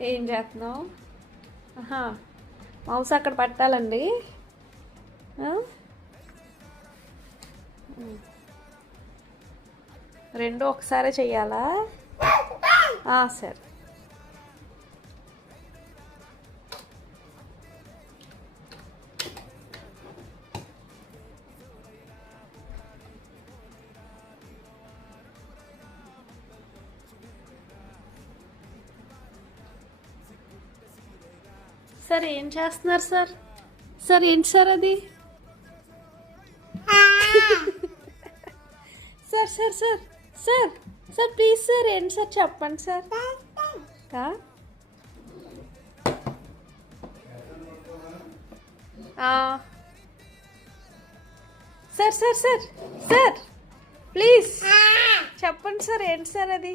ఏం చేస్తున్నావు? ఆహా, మౌస్ అక్కడ పట్టాలండి. ఆ? రెండు ఒకసారే చెయ్యాలా? సరే. సార్ ఏం చేస్తున్నారు సార్? సార్ ఏంటి సార్ అది? Sir sir sir sir sir please sir ఏంటి సార్ చెప్పండి sir. Sir sir sir sir please చెప్పండి సార్ ఏంటి సార్ అది?